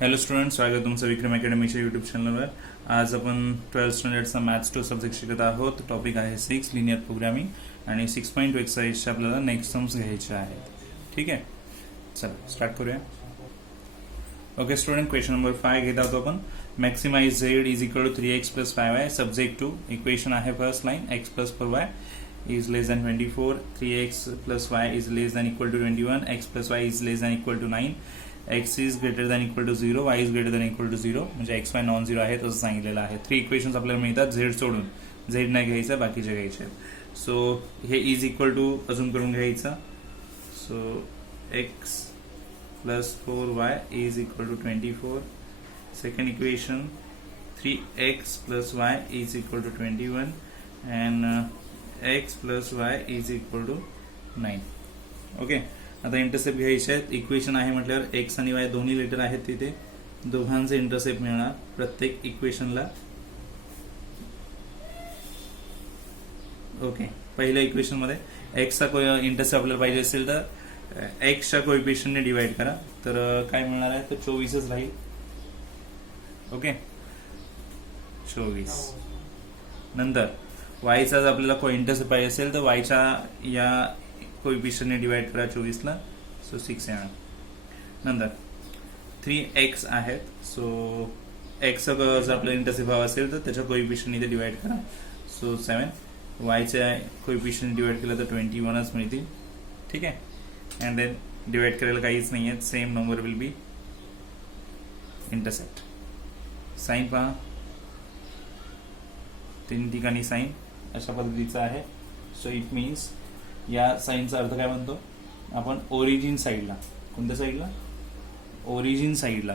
Hello student, स्वागत तुमचं विक्रम अकॅडमीच्या YouTube चॅनलवर. आज आपण 12th स्टँडर्डचा मॅथ्स 2 सब्जेक्ट शिकत आहोत. टॉपिक आहे 6 लिनियर प्रोग्रामिंग आणि 6.2 एक्सरसाइजचे आपल्याला नेक्स्ट सम्स घ्यायचे आहेत. ठीक आहे, चला स्टार्ट करूया. ओके स्टुडंट, क्वेश्चन नंबर 5 घेत आहोत आपण. Maximize Z is equal to 3x plus 5y subject to equation आहे first line x plus 4y is less than 24, 3x plus y is less than equal to 21, x plus y is less than equal to 9, x is greater than equal to 0, y is greater than equal to 0, म्हणजे x y non zero आहे असं सांगितलेलं आहे. 3 equations आपल्याला मिळतात Z सोडून. Z नाही घ्यायचा, बाकीचे घ्यायचे. सो हे इज इक्वल टू अजून करून घ्यायचा. So x plus 4y is equal to 24. Second equation 3x plus y is equal to 21 and x plus y is equal to 9. Okay, आता इंटरसेप्ट घ्यायचे आहेत. इक्वेशन आहे म्हटल्यावर x आणि y दोन्ही लेटर आहेत तिथे. दोघांचे इंटरसेप्ट मिळणार प्रत्येक इक्वेशनला. ओके, पहिल्या इक्वेशन मध्ये x चा इंटरसेप्ट आपल्याला पाहिजे असेल तर x च्या कोएफिशियंटने डिवाइड करा. तर काय मिळणार आहे, तर 24च राहील. ओके, 24. नंतर y चा जर आपल्याला इंटरसेप्ट पाहिजे असेल तर y च्या या कोएफिशियंटने डिवाइड करा 24 ला. सो 6 येणार. नंतर 3x आहेत. सो x चा जर आपल्याला इंटरसेप्ट हवा असेल तर त्याच्या कोएफिशियंट इथे डिवाइड करा. सो 7. y च्या कोएफिशियंट डिवाइड केलं तर 21च मिळतील. ठीक आहे, अँड देन डिवाइड करायला काहीच नाही आहे. Same number will be intercept. Sign पहा, 3 ठिकाणी साइन अशा पद्धतीचा आहे. सो इट मीन्स या साईनचा अर्थ काय म्हणतो आपण, ओरिजिन साईडला. कोणत्या साईडला? ओरिजिन साईडला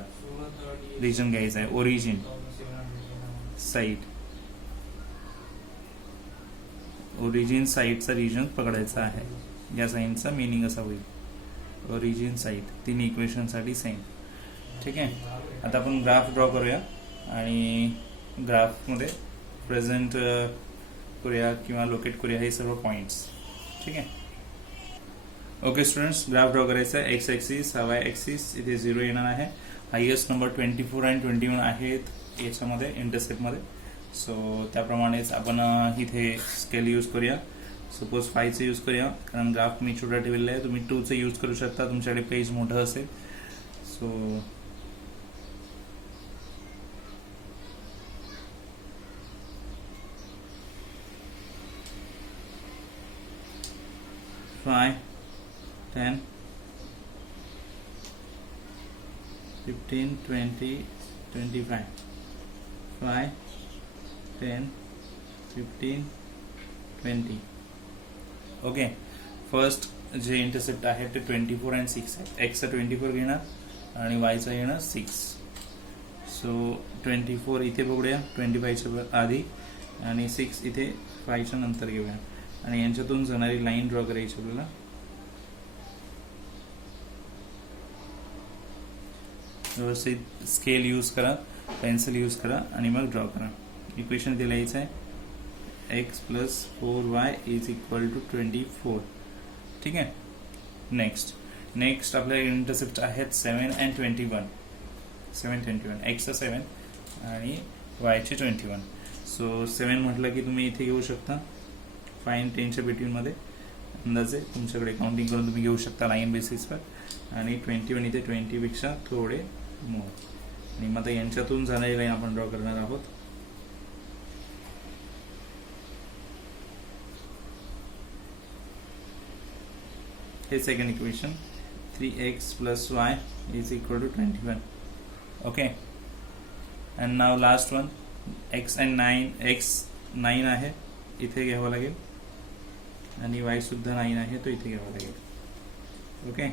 रिजन घ्यायचा आहे. ओरिजिन साईड, ओरिजिन साईडचा रिजन पकडायचा आहे. या साईनचा मिनिंग असा होईल, ओरिजिन साईड. 3 इक्वेशन साठी सेम. ठीक आहे, आता आपण ग्राफ ड्रॉ करूया आणि ग्राफ मध्ये प्रेझेंट करूया किंवा लोकेट करूया हे सर्व पॉइंट्स. ठीक आहे. ओके स्टुडंट्स, ग्राफ ड्रॉ करायचा आहे. एक्स ऍक्सिस, वाय ऍक्सिस इथे 0 येणार आहे. हायएस्ट नंबर 24 आणि 21 आहेत याच्यामध्ये इंटरसेप्ट मध्ये. सो त्याप्रमाणेच आपण इथे स्केल यूज करूया. सपोज 5 चे यूज करूया, कारण ग्राफ मी छोटा ठेवलेला आहे. तुम्ही 2 चे यूज करू शकता, तुमच्याकडे पेज मोठं असेल. So Five, 10, 15, 20, 25. 5, 10, 15, 20. ओके, फर्स्ट जे इंटरसेप्ट आहे ते 24 आणि 6 आहे. एक्सचा 24 घेणार आणि वायचा घेणार 6. सो 24 इथे बघूया 25च्या आधी आणि 6 इथे 5च्या नंतर घेऊया आणि यांच्यातून जाणारी लाईन ड्रॉ करायची आपल्याला. व्यवस्थित स्केल यूज करा, पेन्सिल यूज करा आणि मग ड्रॉ करा. इक्वेशन इथे लिहायचं आहे x plus 4y is equal to 24. ठीक आहे. नेक्स्ट आपल्या इंटरसेप्ट आहेत 7 and 21. 7, 21. x चा 7 आणि y चे 21. सो 7 म्हटलं की तुम्ही इथे घेऊ शकता 5 and 10च्या बिटवीन मध्ये अंदाजे तुमच्याकडे काउंटिंग करून तुम्ही घेऊ शकता लाईन बेसिसवर. आणि 21 इथे 20 पेक्षा थोडे मोर. आणि मग यांच्यातून जाणारी लाईन आपण ड्रॉ करणार आहोत. हे second equation 3x plus y is equal to 21. Okay, and now last one x and 9. x 9 आहे, इथे घ्यावं लागेल आणि y सुद्धा 9 आहे, तो इथे घ्यावा लागेल. ओके,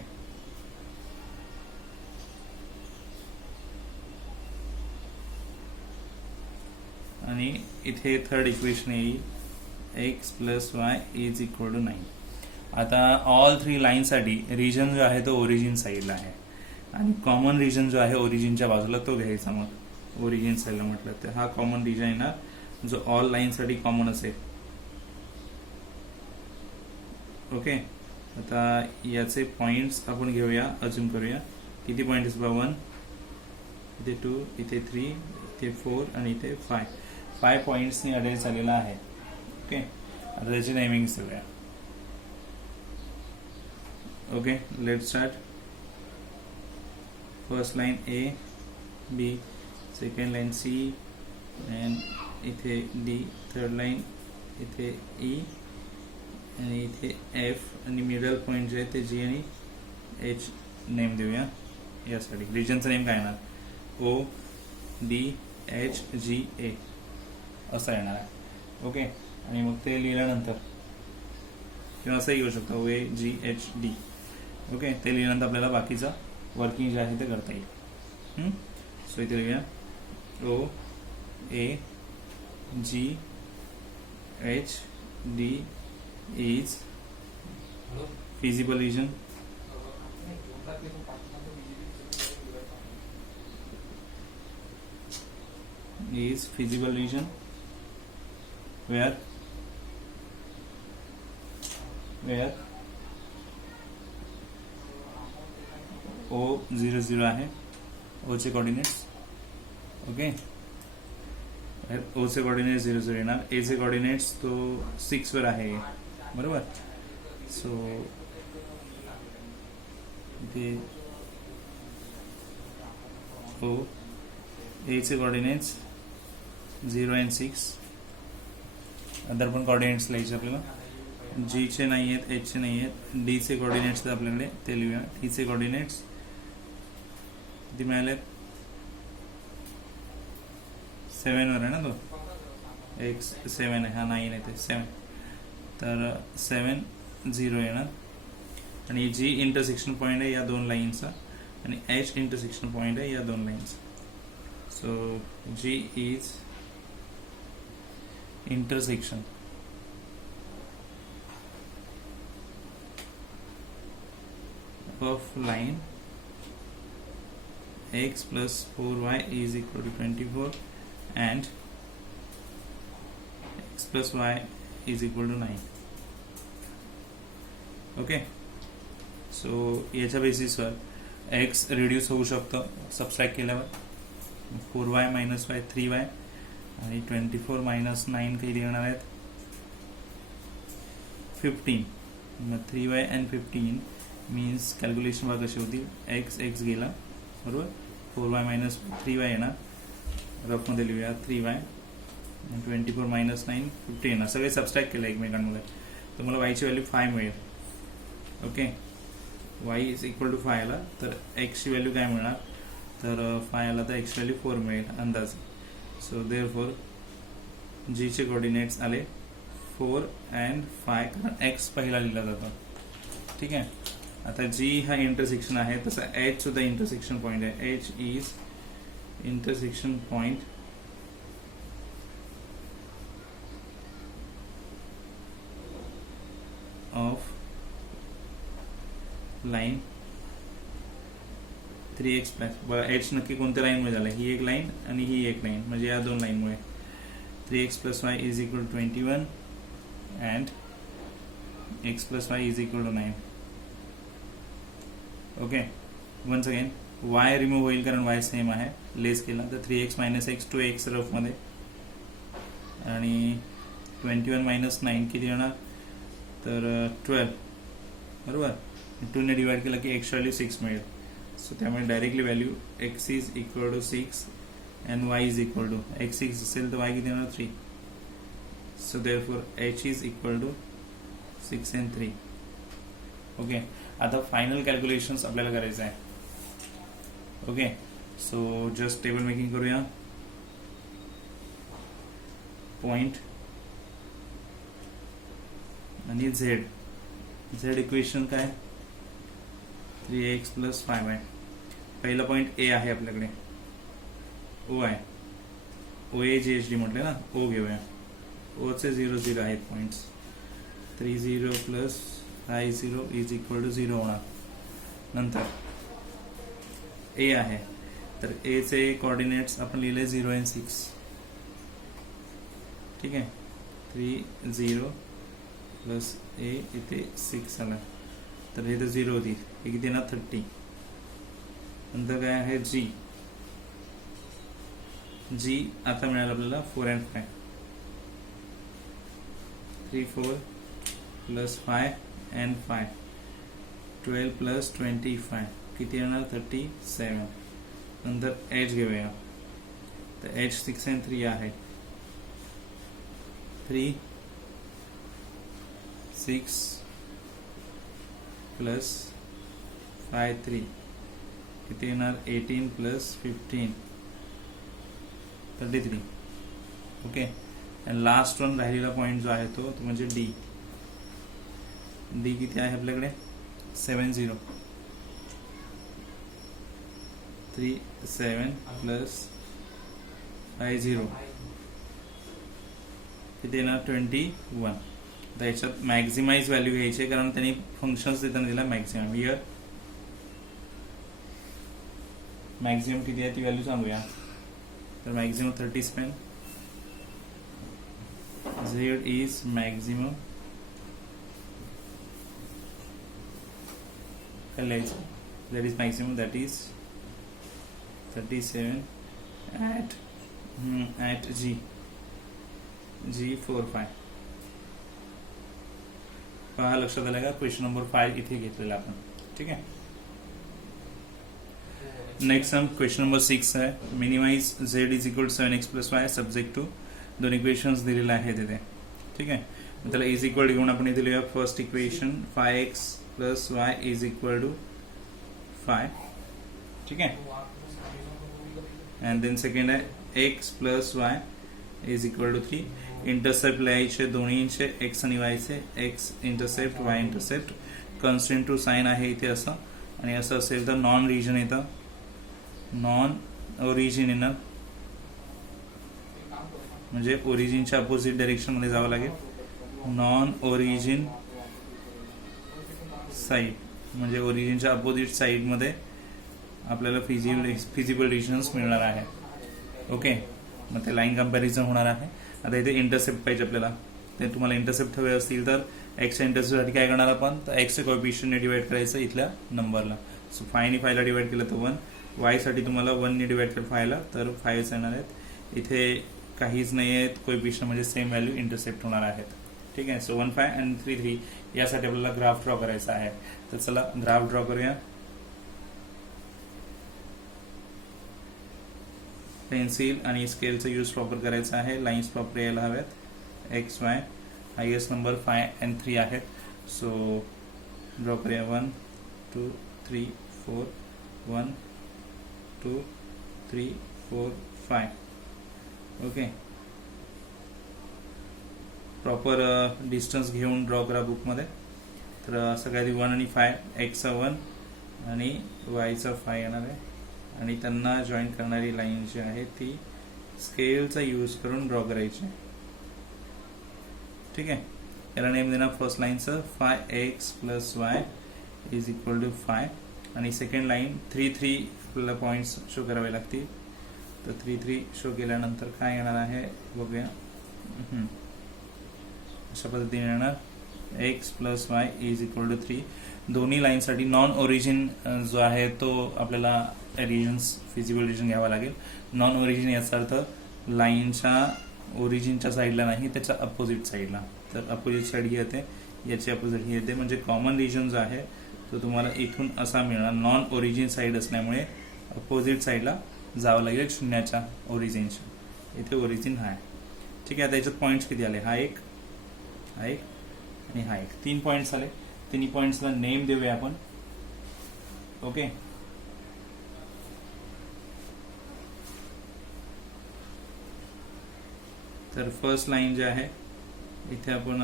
आणि इथे थर्ड इक्वेशन येईल x plus y is equal to 9. आता ऑल 3 लाईन साठी रिजन जो आहे तो ओरिजिन साईडला आहे आणि कॉमन रिजन जो आहे ओरिजिनच्या बाजूला तो घ्यायचा. मग ओरिजिन साईडला म्हटलं तर हा कॉमन रिजन येणार जो ऑल लाईन साठी कॉमन असेल. ओके, आता याचे पॉइंट्स आपण घेऊया, अज्युम करूया. किती पॉइंट्स बघा, 1 इथे 2, इथे 3, इथे 4 आणि इथे 5 पॉईंट्सनी अरेंज झालेला आहे. ओके, आता त्याची नेमिंग्स देऊया. Okay, let start. First line A, B, second line C, and इथे D, थर्ड लाईन इथे E, आणि इथे F, आणि मिडल पॉईंट जे आहे ते G आणि H नेम देऊया. यासाठी रिजनचं नेम काय येणार? O D H G A असं येणार आहे. ओके, आणि मग ते लिहिल्यानंतर किंवा असंही येऊ शकतं O A G H D. Okay, ते लिहिल्यानंतर आपल्याला बाकीचं वर्किंग जे आहे ते करता येईल. सो इथे लिहूया O A G H D is feasible region. Is feasible region where O00 आहे. O चे कोऑर्डिनेट्स. ओके, O चे कोऑर्डिनेट्स 00 येणार. A चे कोऑर्डिनेट्स तो 6 वर आहे, बरोबर. सो इथे O A चे कोऑर्डिनेट्स 0 and 6. अदर पण कोऑर्डिनेट्स लिहायचे आपल्याला. G चे नाही आहेत, H चे नाही आहेत. D चे कोऑर्डिनेट्स आपल्याकडे ते लिहूया. D चे कोऑर्डिनेट्स किती मिळाले? 7 वर आहे ना तो. X 7 आहे, हा 9 आहे, ते 7. तर 7 0 येणार. आणि G इंटरसेक्शन पॉईंट आहे या दोन लाईनचा, आणि H इंटरसेक्शन पॉईंट आहे या दोन लाईनचा. So G is intersection of line x plus 4y is equal to 24 and x plus y is equal to 9. Okay, so याच्या बेसिसवर x रिड्यूस होऊ शकतं सबस्ट्रॅक्ट केल्यावर. 4y minus y 3y, आणि 24 minus 9 काही देणार आहेत 15. मग 3y and 15 मीन्स कॅल्क्युलेशन बघा कशी होती. x गेला, बरोबर. 4y minus 3y येणार, रफमध्ये लिहूया 3y, 24 minus 9 15 येणार. सगळे सबस्ट्रॅक्ट केलं एकमेकांमध्ये, तर मला y ची व्हॅल्यू 5 मिळेल. Okay, y is equal to 5 आला तर x ची व्हॅल्यू काय मिळणार? तर 5 आला तर x व्हॅल्यू 4 मिळेल अंदाज. सो देअरफॉर G चे कोऑर्डिनेट्स आले 4 and 5, कारण x पहिला लिहिला जातो. ठीक आहे, आता G हा इंटरसेक्शन आहे, तसा H सुद्धा इंटरसेक्शन पॉइंट आहे. H is intersection point of line 3x plus. बघा H नक्की कोणत्या लाईनमुळे झालं? ही एक लाईन आणि ही एक लाईन, म्हणजे या दोन लाईनमुळे. 3x plus y is equal to 21 and x plus y is equal to 9. Okay, once again y remove होईल कारण y सेम आहे. लेस केला तर 3x minus x 2x रफमध्ये, आणि 21 minus 9 किती होणार? तर 12, बरोबर. 2 ने डिवाइड केला की x व्हॅल्यू 6 मिळेल. सो त्यामुळे directly value x is equal to 6 and y is equal to x 6 असेल तर y किती होणार? 3. So therefore h is equal to 6 and 3. Okay, आता फायनल कॅल्क्युलेशन्स आपल्याला करायचं आहे. Okay, so just table making करूया. पॉइंट आणि z इक्वेशन काय? 3x plus 5y. पहिला पॉइंट A आहे आपल्याकडे, O आहे. OAGHD म्हटले ना, O घेऊया. O चे 0 0 आहेत points. 30 plus 50 is equal to 0 होणार. नंतर A आहे, तर A चे कोऑर्डिनेट्स आपण लिहिले 0 and 6. ठीक आहे, 3 0 प्लस A इथे 6 आला, तर हे तर 0 होतील. हे किती ना 30. नंतर काय आहे? G जी आता मिळालं आपल्याला 4 and 5. 3 4 प्लस 5 and 5 12 प्लस 25 किती येणार 37. नंतर h घेऊया तर h 6 and 3 आहे 3 6 प्लस 5 3 किती येणार 18 प्लस 15 33. ओके. लास्ट वन राहिलेला पॉइंट जो आहे तो म्हणजे डी. डी किती आहे आपल्याकडे 70 3 7 प्लस 5 0 किती येणार 21. तर याच्यात मॅक्झिमाइज व्हॅल्यू घ्यायची कारण त्यांनी फंक्शन्स देताना दिला मॅक्झिमम. हिअर मॅक्झिमम किती आहे ती व्हॅल्यू सांगूया. तर मॅक्झिमम 37. Z is maximum. काय लिहायचं that is maximum, that is 37 at G 4 5. पहा लक्षात आलं का क्वेश्चन नंबर 5 इथे घेतलेला आपण. ठीक आहे. नेक्स्ट सम क्वेश्चन नंबर 6 आहे. Minimize z is equal to 7x plus Y subject to दोन इक्वेशन्स दिलेले आहेत इथे. ठीक आहे. त्याला इज इक्वल घेऊन आपण इथे लिहूया first equation 5x plus Y is equal to 5. ठीक आहे. अँड देन सेकंड आहे x plus Y is equal to 3. Intercept लिहायचे दोन्हीचे x आणि y चे. x intercept y intercept. Constraint two sign आहे इथे असं आणि असं असेल तर नॉन रिजन येतं. नॉन ओरिजिन येणार म्हणजे ओरिजिनच्या अपोजिट डायरेक्शन मध्ये जावं लागेल. नॉन ओरिजिन साइड म्हणजे ओरिजिनच्या अपोजिट साइड मध्ये आपल्याला फिजिबल रिजन्स मिळणार आहे. ओके. मग ते लाईन कंपॅरिझन होणार आहे. आता इथे इंटरसेप्ट पाहिजे आपल्याला. ते तुम्हाला इंटरसेप्ट हवे असतील तर एक्सच्या इंटरसेप्टसाठी काय करणार आपण तर एक्सच्या कोएफिशियंटने डिवाइड करायचं इथल्या नंबरला. सो 5 ने 5 ला डिवाइड केलं तर 1. वाय साठी तुम्हाला 1 ने डिवाइड केलं 5 ला तर 5 येणार आहेत. इथे काहीच नाही आहेत कोएफिशियंट म्हणजे सेम व्हॅल्यू इंटरसेप्ट होणार आहेत. ठीक आहे. सो 1 5 आणि 3 3 यासाठी आपल्याला ग्राफ ड्रॉ करायचा आहे. तर चला ग्राफ ड्रॉ करूया. पेन्सिल आणि स्केलचा यूज प्रॉपर करायचा आहे. लाईन्स प्रॉपर यायला हव्यात. X Y highest number 5 and 3 आहेत. सो ड्रॉ करूया 1 2 3 4 1 2 3 4 5. ओके. प्रॉपर डिस्टन्स घेऊन ड्रॉ करा बुकमध्ये. तर असं काही 1 आणि 5 एक्सचा 1 आणि वायचा 5 येणार आहे आणि त्यांना जॉईन करणारी लाईन जी आहे ती स्केलचा यूज करून ड्रॉ करायची. ठीक आहे. याला नेम देणार फर्स्ट लाईनचं 5x plus Y is equal to 5 आणि सेकंड लाईन 3 3 आपल्याला पॉइंट्स शो करावे लागतील. तर 3 3 शो केल्यानंतर काय येणार आहे बघूया. अशा पद्धतीने येणार X plus Y is equal to 3. दोन्ही लाईनसाठी नॉन ओरिजिन जो आहे तो आपल्याला रिजन्स फिजिबल रिजन घ्यावा लागेल. नॉन ओरिजिन याचा अर्थ लाईनच्या ओरिजिनच्या साईडला नाही त्याच्या अपोजिट साईडला. तर अपोजिट साईड ही येते याची अपोजिट ही येते म्हणजे कॉमन रिजन जो आहे तो तुम्हाला इथून असा मिळणार. नॉन ओरिजिन साईड असल्यामुळे अपोजिट साईडला जावं लागेल शून्याच्या ओरिजिनच्या. इथे ओरिजिन हा आहे. ठीक आहे. आता याच्यात पॉईंट्स किती आले हा एक आणि हा एक 3 पॉइंट्स आले. तिन्ही पॉइंट्सला नेम देऊया आपण. ओके. तर फर्स्ट लाईन जे आहे इथे आपण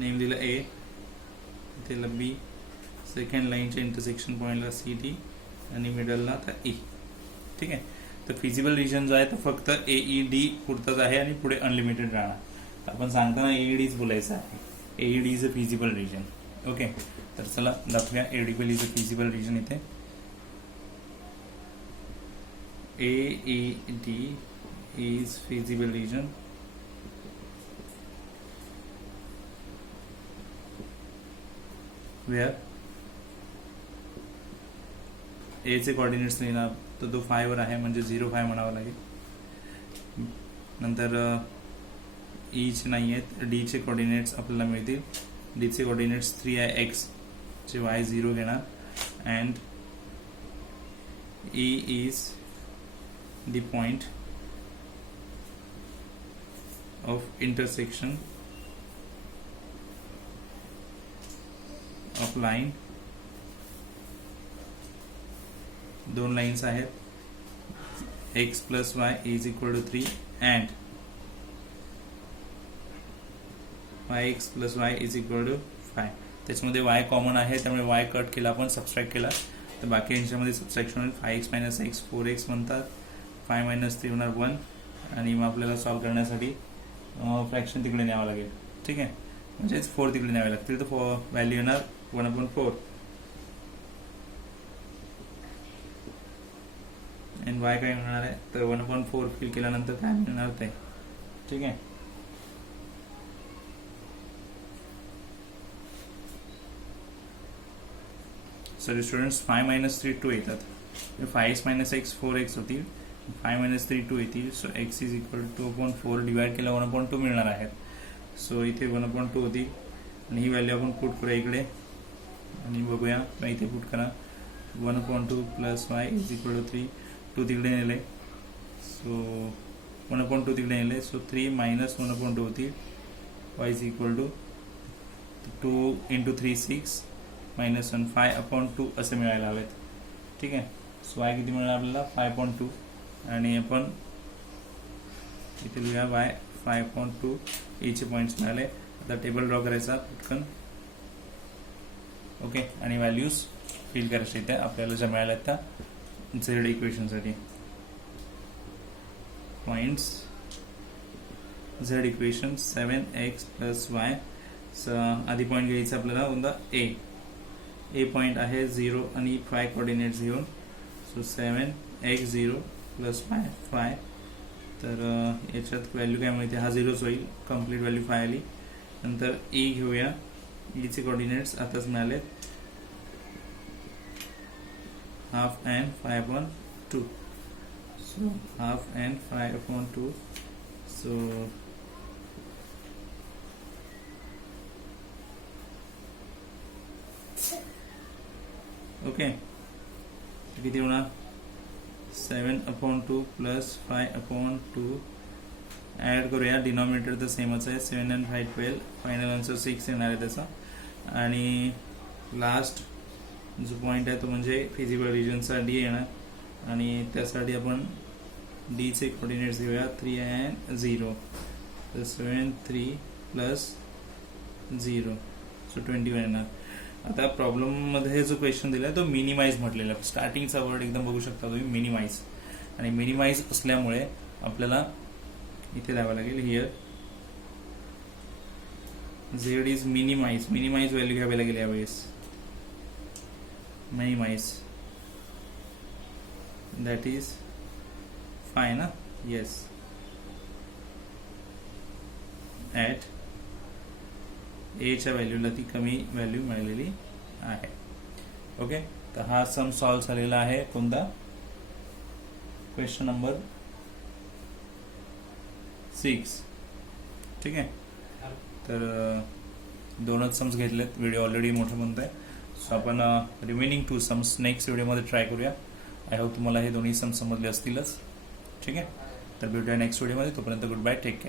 नेम दिलं ए, इथे बी, सेकंड लाईनच्या इंटरसेक्शन पॉइंटला सी टी आणि मिडलला आता ई. ठीक आहे. तर फिजिबल रिजन जो आहे तो फक्त एईडी पुरताच आहे आणि पुढे अनलिमिटेड राहणार. आपण सांगताना एईडीच बोलायचं आहे. AED is a feasible region. Okay. तर चला दाखवूया AED is a feasible region. इथे AED is feasible region where एचे कॉर्डिनेट्स लिहिणार तर तो 5 वर आहे म्हणजे 0, 5 म्हणावं लागेल. नंतर ईचे नाही आहेत, डीचे कॉर्डिनेट्स आपल्याला मिळतील. डीचे कॉर्डिनेट्स 3 आहे एक्स चे वाय 0 घेणार. And E is the point of intersection of line. दोन लाईन्स आहेत, X plus Y is equal to 3 and Y X plus Y is equal to 5. त्याच्यामध्ये वाय कॉमन आहे त्यामुळे वाय कट केला, आपण सबस्ट्रॅक्ट केला तर बाकी यांच्यामध्ये सबस्ट्रॅक्शन होईल. 5x मायनस एक्स 4x म्हणतात, 5 मायनस 3 होणार 1. आणि मग आपल्याला सॉल्व्ह करण्यासाठी फ्रॅक्शन तिकडे न्यावं लागेल. ठीक आहे, म्हणजेच 4 तिकडे न्यावे लागतील तर व्हॅल्यू येणार 1/4. आणि वाय काय मिळणार आहे तर 1/4 फिल केल्यानंतर काय मिळणार ते. ठीक आहे, सॉरी स्टुडंट्स 5 मायनस 3 2 येतात. 5x मायनस एक्स 4x होतील, 5 मायनस 3 2 येतील. So X is equal to 2/4 divide केला 1/2 मिळणार आहेत. सो इथे 1/2 होती आणि ही व्हॅल्यू आपण पुट करूया इकडे आणि बघूया. मग इथे पुट करा 1/2 plus Y is equal to 3. 2 तिकडे नेले सो 1/2 तिकडे नेले सो 3 मायनस 1/2 होतील. Y is equal to 2 into 3 6 minus 1 5/2 असे मिळायला हवेत. ठीक आहे, सो वाय किती मिळणार आपल्याला 5.2 आणि आपण इथे लिहूया वाय 5.2. ईचे पॉईंट्स मिळाले. आता टेबल ड्रॉ करायचा पटकन. ओके, आणि व्हॅल्यूज फिल करायचे इथे आपल्याला ज्या मिळाल्या त्या झेड इक्वेशनसाठी. Points Z equation 7x plus Y. आधी पॉईंट घ्यायचा आपल्याला कोणता ए पॉईंट आहे 0 आणि 5 कॉर्डिनेट्स घेऊन. So 7x 0 plus 5. तर याच्यात व्हॅल्यू काय मिळते, हा 0च होईल, कम्प्लीट व्हॅल्यू 5 आली. नंतर ई घेऊया, ईचे कॉर्डिनेट्स आताच मिळाले half and 5/2. So half and 5/2. So okay, किती होणार 7/2 प्लस 5/2. ऍड करूया, डिनॉमिनेटर तर सेमच आहे. 7 and 5 12. फायनल आन्सर 6 येणार आहे त्याचा. आणि लास्ट जो पॉईंट आहे तो म्हणजे फिजिकल रिजनचा डी येणार आणि त्यासाठी आपण डीचे कोऑर्डिनेट्स घेऊया 3 and 0. तर 7 3 प्लस 0 सो 21 येणार. आता प्रॉब्लेम मध्ये जो क्वेश्चन दिलाय तो मिनिमाइज म्हटलेला. स्टार्टिंगचा वर्ड एकदम बघू शकता तुम्ही, मिनिमाइज. आणि मिनिमाइज असल्यामुळे आपल्याला इथे द्यावं लागेल here Z is minimize. Minimize value घ्यावी लागेल यावेळेस. मिनिमाइज दॅट इज 5 ना. येस, ॲट एच्या व्हॅल्यूला ती कमी व्हॅल्यू मिळालेली आहे. ओके, तर हा सम सॉल्व्ह झालेला आहे. कोणता क्वेश्चन नंबर 6. ठीक आहे, तर दोनच सम्स घेतलेत. व्हिडिओ ऑलरेडी मोठं बनतोय. सो आपण रिमेनिंग 2 सम्स नेक्स्ट व्हिडिओमध्ये ट्राय करूया. आय होप तुम्हाला हे दोन्ही सम्स समजले असतीलच. ठीक आहे, तर भेटूया नेक्स्ट व्हिडिओमध्ये. तोपर्यंत गुड बाय, टेक केअर.